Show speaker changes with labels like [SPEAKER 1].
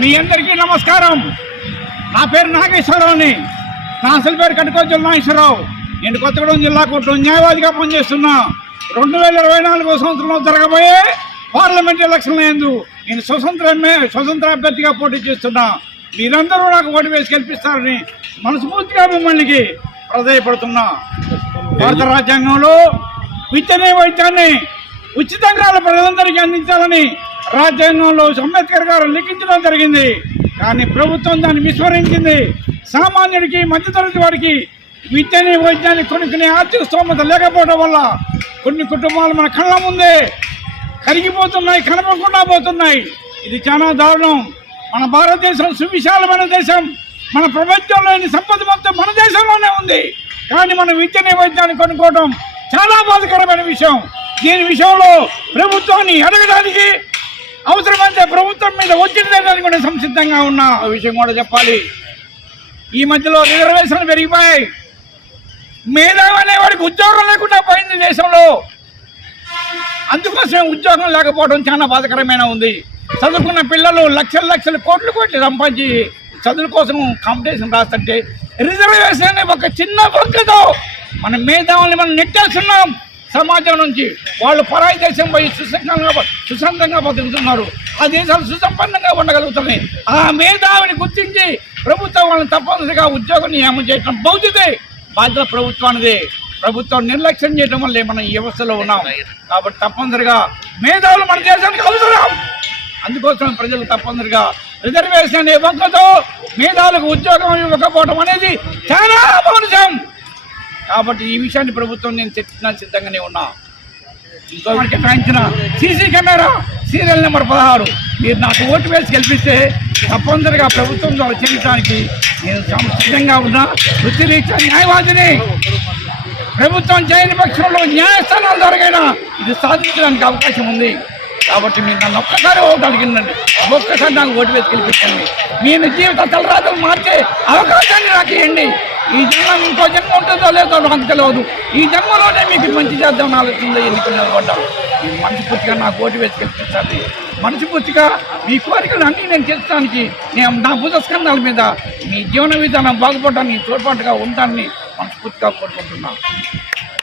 [SPEAKER 1] మీ అందరికీ నమస్కారం. నా పేరు నాగేశ్వరరావుని. నా అసలు పేరు కట్టుకోవచ్చు నాగేశ్వరరావు నేను కొత్తగూడెం జిల్లా కోర్టు న్యాయవాదిగా పనిచేస్తున్నా. రెండు వేల ఇరవై నాలుగో సంవత్సరంలో జరగబోయే పార్లమెంట్ ఎలక్షన్ ఎందు నేను స్వతంత్ర స్వతంత్ర అభ్యర్థిగా పోటీ చేస్తున్నా. మీరందరూ నాకు ఓటు వేసి కల్పిస్తారని మనస్ఫూర్తిగా మిమ్మల్ని హృదయపడుతున్నా. భారత రాజ్యాంగంలో విద్యనే వైద్యాన్ని ఉచితంగా ప్రజలందరికీ అందించాలని రాజ్యాంగంలో అంబేద్కర్ గారు లిఖించడం జరిగింది. కానీ ప్రభుత్వం దాన్ని విస్మరించింది. సామాన్యుడికి మధ్యతరగతి వాడికి విద్యని వైద్యాన్ని కొనుక్కునే ఆర్థిక స్తోమత లేకపోవడం వల్ల కొన్ని కుటుంబాలు మన కళ్ళ ముందే కరిగిపోతున్నాయి కనపడకుండా పోతున్నాయి. ఇది చాలా దారుణం. మన భారతదేశం సువిశాలమైన దేశం. మన ప్రపంచంలోని సంపద మొత్తం మన దేశంలోనే ఉంది. కానీ మనం విద్యని వైద్యాన్ని కొనుక్కోవడం చాలా బాధకరమైన విషయం. దీని విషయంలో ప్రభుత్వాన్ని అడగడానికి అవసరమైతే ప్రభుత్వం మీద ఒత్తిడి తేయడానికి కూడా సంసిద్ధంగా ఉన్న. ఆ విషయం కూడా చెప్పాలి. ఈ మధ్యలో రిజర్వేషన్లు పెరిగిపోయాయి. మేధావి అనేవాడికి ఉద్యోగం లేకుండా పోయింది దేశంలో. అందుకోసమే ఉద్యోగం లేకపోవడం చాలా బాధకరమైన ఉంది. చదువుకున్న పిల్లలు లక్షల లక్షల కోట్లు కోట్లు సంపాదించి చదువుల కోసం కాంపిటీషన్ రాస్తుంటే రిజర్వేషన్ అనే ఒక చిన్న బొక్కతో మన మేధావుల్ని మనం నెట్టేస్తున్నాం. సమాజం నుంచి వాళ్ళు పరాయి దేశం పోయి సుసంగంగా సుసంతంగా బతుకుతున్నారు. ఆ దేశాలు సుసంపన్నంగా ఉండగలుగుతున్నాయి. ఆ మేధావిని గుర్తించి ప్రభుత్వం వాళ్ళని తప్పనిసరిగా ఉద్యోగం నియామం చేయటం బాధ్యతే బాధ్యత ప్రభుత్వానిదే. ప్రభుత్వం నిర్లక్ష్యం చేయడం వల్లే మనం ఈ వ్యవస్థలో ఉన్నాం. కాబట్టి తప్పనిసరిగా మేధావులు మన దేశానికి అవసరం. అందుకోసం ప్రజలు తప్పనిసరిగా రిజర్వేషన్ ఇవ్వకతో మేధావులకు ఉద్యోగం ఇవ్వకపోవడం అనేది చాలా అపమనుషం కాబట్టి ఈ విషయాన్ని ప్రభుత్వం నేను చర్చించడానికి సిద్ధంగానే ఉన్నా. ఇంకో కేటాయించిన సీసీ కెమెరా సీరియల్ నెంబర్ పదహారు. మీరు నాకు ఓటు వేసి గెలిపిస్తే తప్పనిసరిగా ప్రభుత్వం ద్వారా చెల్లించడానికి నేను సిద్ధంగా ఉన్నా. వృత్తిరీత్యా న్యాయవాదిని ప్రభుత్వం చేయని పక్షంలో న్యాయస్థానాల ద్వారాగైనా ఇది సాధించడానికి అవకాశం ఉంది. కాబట్టి మీరు నన్ను ఒక్కసారి ఓటు అడిగిందండి ఒక్కసారి నాకు ఓటు వేసి గెలిపించండి. నేను జీవిత తలరాతలు మార్చే అవకాశాన్ని నాకు ఇవ్వండి. ఈ జన్మ ఇంకో జన్మ ఉంటుందో లేదో నాకు తెలియదు ఈ జన్మలోనే మీకు మంచి చేద్దాం ఆలోచన ఎన్నికలు నిలబడ్డాం. మీరు మనస్ఫూర్తిగా నాకు ఓటు వేసి గెలిపించాలి. మనస్ఫూర్తిగా మీ కోరికలు అన్నీ నేను చేస్తానికి నేను నా భుజస్కంధాల మీద మీ జీవన విధానం బాగుపడడానికి తోడ్పాటుగా ఉంటానని మనస్ఫూర్తిగా కోరుకుంటున్నాను.